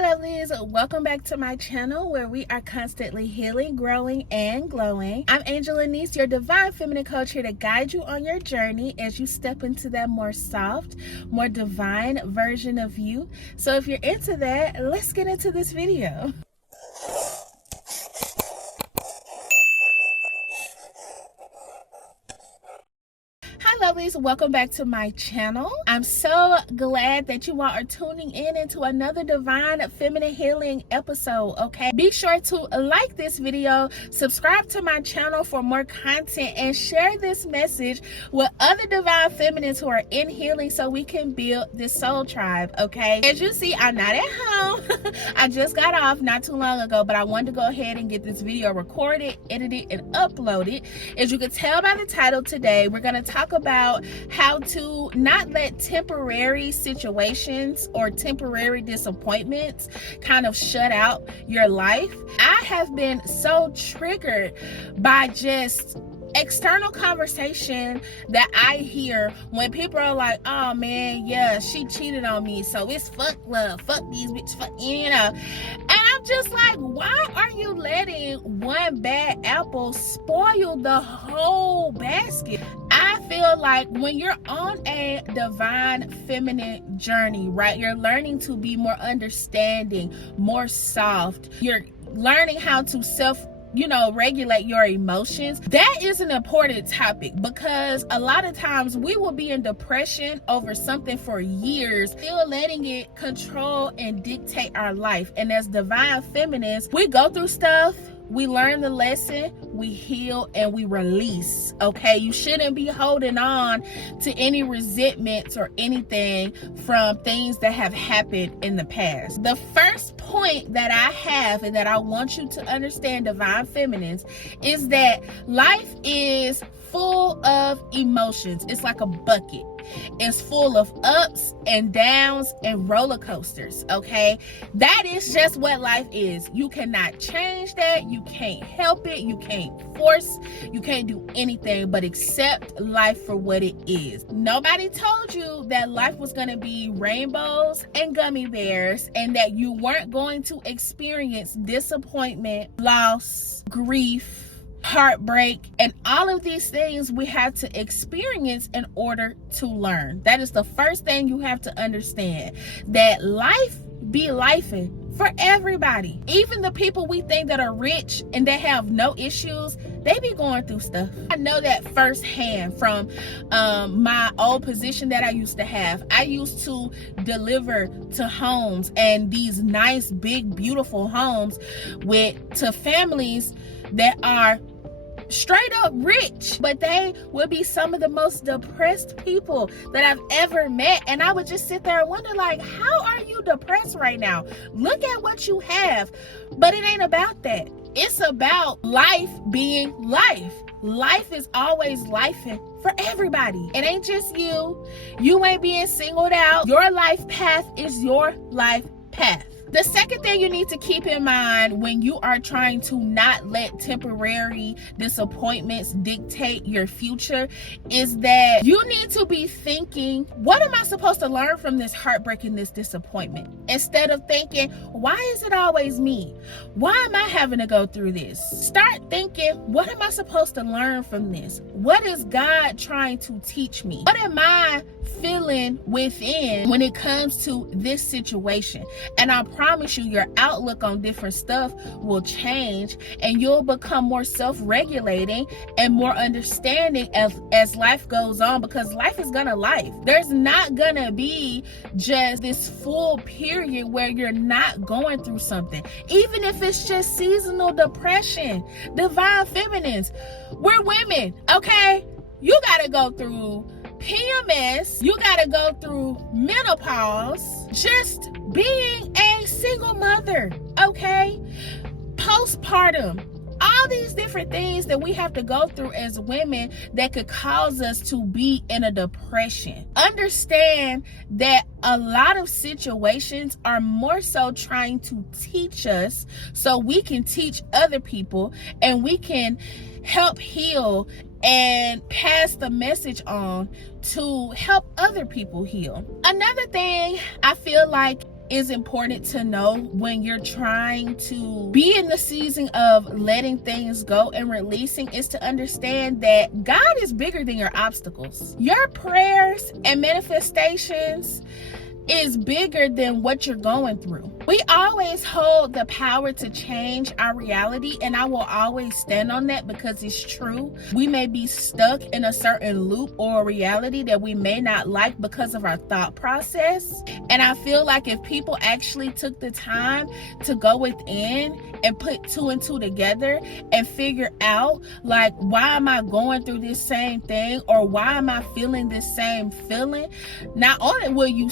Hi lovelies, welcome back to my channel where we are constantly healing, growing, and glowing. I'm Angel.lenise, your divine feminine coach, here to guide you on your journey as you step into that more soft, more divine version of you. So if you're into that, let's get into this video. Hi lovelies, welcome back to my channel. I'm so glad that you all are tuning in into another divine feminine healing episode. Okay, be sure to like this video, subscribe to my channel for more content, and share this message with other divine feminines who are in healing so we can build this soul tribe. Okay, as you see, I'm not at home. I just got off not too long ago, but I wanted to go ahead and get this video recorded, edited, and uploaded. As you can tell by the title, today we're going to talk about how to not let temporary situations or temporary disappointments kind of shut out your life. I have been so triggered by just external conversation that I hear when people are like, oh man, yeah, she cheated on me, so it's fuck love, fuck these bitches, fuck, you know. And I'm just like, why are you letting one bad apple spoil the whole basket? I feel like when you're on a divine feminine journey, right, you're learning to be more understanding, more soft, you're learning how to regulate your emotions. That is an important topic because a lot of times we will be in depression over something for years, still letting it control and dictate our life. And as divine feminines, we go through stuff, we learn the lesson, we heal, and we release. Okay, you shouldn't be holding on to any resentments or anything from things that have happened in the past. The first point that I have and that I want you to understand, divine feminines, is that life is full of emotions. It's like a bucket. It's full of ups and downs and roller coasters. Okay, that is just what life is. You cannot change that. You can't help it. You can't force. You can't do anything but accept life for what it is. Nobody told you that life was going to be rainbows and gummy bears and that you weren't going to experience disappointment, loss, grief, heartbreak, and all of these things we have to experience in order to learn. That is the first thing you have to understand, that life be lifing for everybody. Even the people we think that are rich and that have no issues, they be going through stuff. I know that firsthand from my old position that I used to have. I used to deliver to homes, and these nice, big, beautiful homes to families that are straight up rich, but they would be some of the most depressed people that I've ever met. And I would just sit there and wonder, like, how are you depressed right now? Look at what you have. But it ain't about that. It's about life being life. Life is always lifing for everybody. It ain't just you. You ain't being singled out. Your life path is your life path. The second thing you need to keep in mind when you are trying to not let temporary disappointments dictate your future is that you need to be thinking, what am I supposed to learn from this heartbreak and this disappointment? Instead of thinking, why is it always me? Why am I having to go through this? Start thinking, what am I supposed to learn from this? What is God trying to teach me? What am I feeling within when it comes to this situation? And I promise you, your outlook on different stuff will change, and you'll become more self-regulating and more understanding as life goes on, because life is gonna life. There's not gonna be just this full period where you're not going through something, even if it's just seasonal depression. Divine feminines, we're women, okay? You gotta go through PMS, you gotta go through menopause, just being a single mother, okay? Postpartum, all these different things that we have to go through as women that could cause us to be in a depression. Understand that a lot of situations are more so trying to teach us so we can teach other people, and we can help heal and pass the message on to help other people heal. Another thing I feel like is important to know when you're trying to be in the season of letting things go and releasing is to understand that God is bigger than your obstacles. Your prayers and manifestations is bigger than what you're going through. We always hold the power to change our reality, and I will always stand on that because it's true. We may be stuck in a certain loop or a reality that we may not like because of our thought process. And I feel like if people actually took the time to go within and put two and two together and figure out, like, why am I going through this same thing, or why am I feeling this same feeling? Not only will you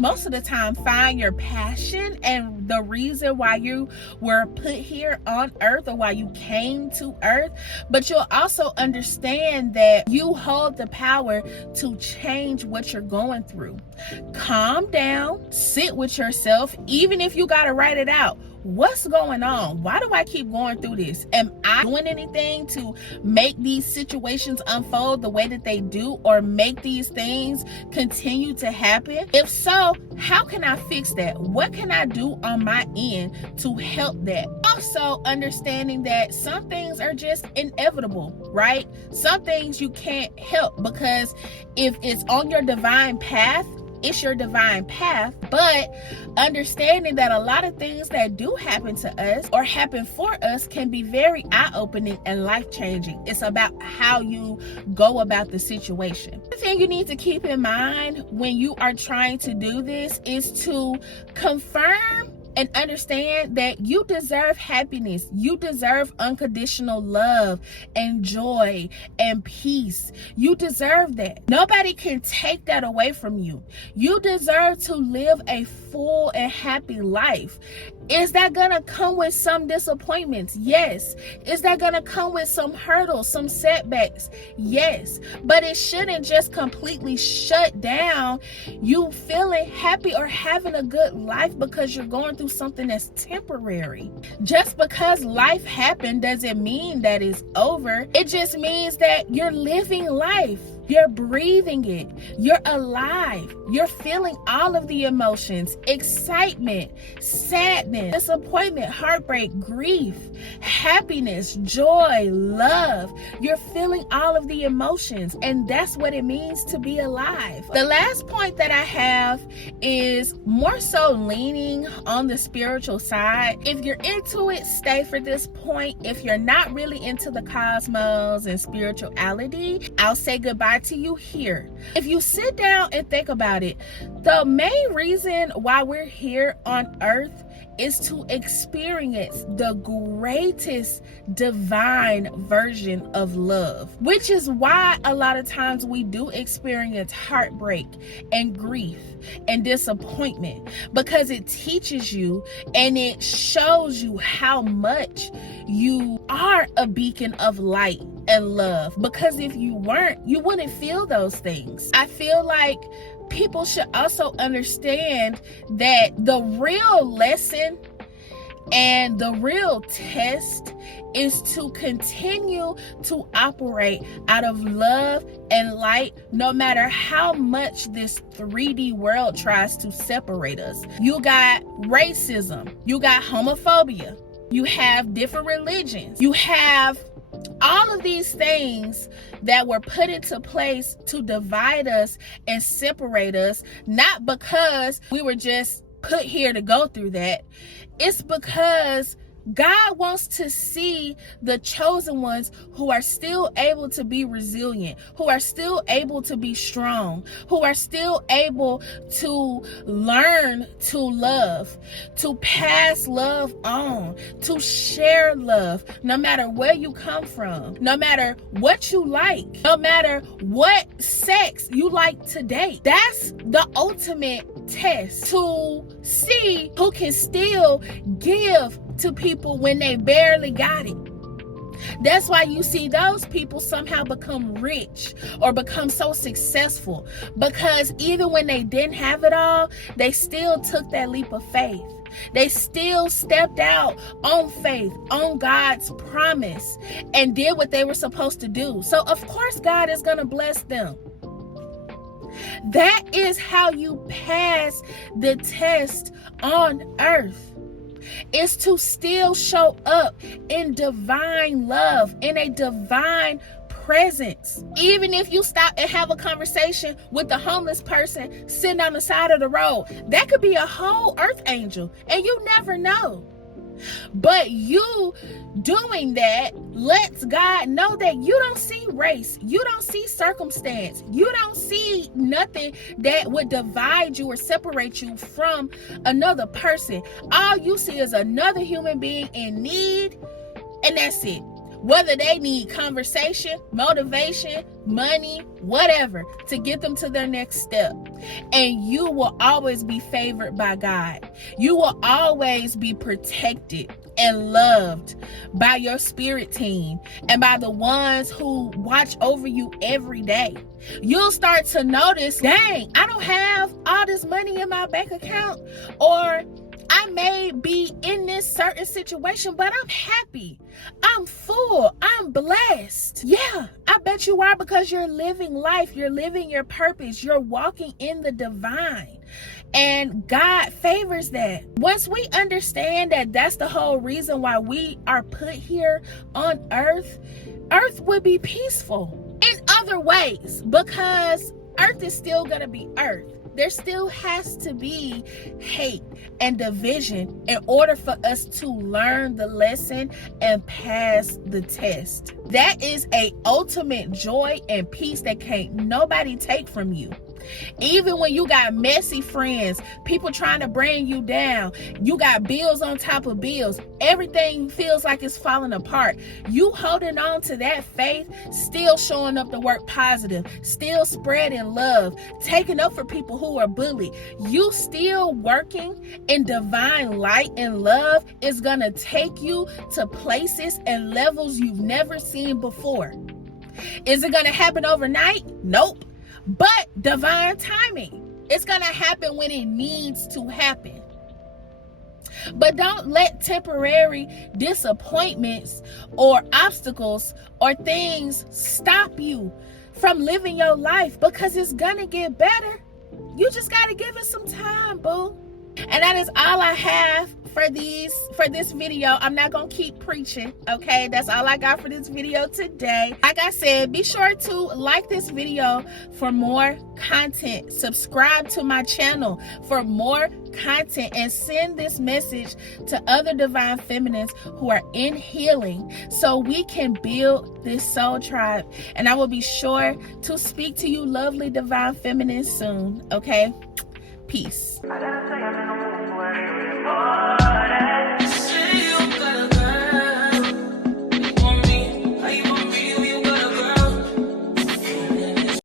most of the time find your passion and the reason why you were put here on earth or why you came to earth, but you'll also understand that you hold the power to change what you're going through. Calm down, sit with yourself, even if you gotta write it out. What's going on? Why do I keep going through this? Am I doing anything to make these situations unfold the way that they do, or make these things continue to happen? If so, how can I fix that? What can I do on my end to help that? Also, understanding that some things are just inevitable, right? Some things you can't help, because if it's on your divine path, it's your divine path. But understanding that a lot of things that do happen to us or happen for us can be very eye-opening and life-changing. It's about how you go about the situation. The thing you need to keep in mind when you are trying to do this is to confirm and understand that you deserve happiness. You deserve unconditional love and joy and peace. You deserve that. Nobody can take that away from you. You deserve to live a full and happy life. Is that gonna come with some disappointments? Yes. Is that gonna come with some hurdles, some setbacks? Yes. But it shouldn't just completely shut down you feeling happy or having a good life because you're going through something that's temporary. Just because life happened doesn't mean that it's over. It just means that you're living life. You're breathing it. You're alive. You're feeling all of the emotions: excitement, sadness, disappointment, heartbreak, grief, happiness, joy, love. You're feeling all of the emotions, and that's what it means to be alive. The last point that I have is more so leaning on the spiritual side. If you're into it, stay for this point. If you're not really into the cosmos and spirituality, I'll say goodbye to you here. If you sit down and think about it, the main reason why we're here on earth is to experience the greatest divine version of love, which is why a lot of times we do experience heartbreak and grief and disappointment, because it teaches you and it shows you how much you are a beacon of light and love. Because if you weren't, you wouldn't feel those things. I feel like people should also understand that the real lesson and the real test is to continue to operate out of love and light, no matter how much this 3D world tries to separate us. You got racism, you got homophobia, you have different religions, you have all of these things that were put into place to divide us and separate us, not because we were just put here to go through that. It's because God wants to see the chosen ones who are still able to be resilient, who are still able to be strong, who are still able to learn to love, to pass love on, to share love, no matter where you come from, no matter what you like, no matter what sex you like to date. That's the ultimate test, to see who can still give to people when they barely got it. That's why you see those people somehow become rich or become so successful, because even when they didn't have it all, they still took that leap of faith. They still stepped out on faith, on God's promise, and did what they were supposed to do. So of course God is going to bless them. That is how you pass the test on earth. Is to still show up in divine love, in a divine presence. Even if you stop and have a conversation with the homeless person sitting on the side of the road, that could be a whole earth angel, and you never know. But you doing that lets God know that you don't see race, you don't see circumstance, you don't see nothing that would divide you or separate you from another person. All you see is another human being in need, and that's it. Whether they need conversation, motivation, money, whatever, to get them to their next step. And you will always be favored by God. You will always be protected and loved by your spirit team and by the ones who watch over you every day. You'll start to notice, dang, I don't have all this money in my bank account, or I may be in this certain situation, but I'm happy. I'm full. I'm blessed. Yeah, I bet you are, because you're living life. You're living your purpose. You're walking in the divine. And God favors that. Once we understand that that's the whole reason why we are put here on earth, earth would be peaceful in other ways, because earth is still going to be earth. There still has to be hate and division in order for us to learn the lesson and pass the test. That is a ultimate joy and peace that can't nobody take from you. Even when you got messy friends, people trying to bring you down, you got bills on top of bills, everything feels like it's falling apart. You holding on to that faith, still showing up to work positive, still spreading love, taking up for people who are bullied. You still working in divine light and love is gonna take you to places and levels you've never seen before. Is it gonna happen overnight? Nope. But divine timing. It's going to happen when it needs to happen. But don't let temporary disappointments or obstacles or things stop you from living your life, because it's going to get better. You just got to give it some time, boo. And that is all I have for this video. I'm not gonna keep preaching, okay? That's all I got for this video today. Like I said, be sure to like this video for more content, subscribe to my channel for more content, and send this message to other divine feminines who are in healing, so we can build this soul tribe. And I will be sure to speak to you lovely divine feminines soon, okay? Peace.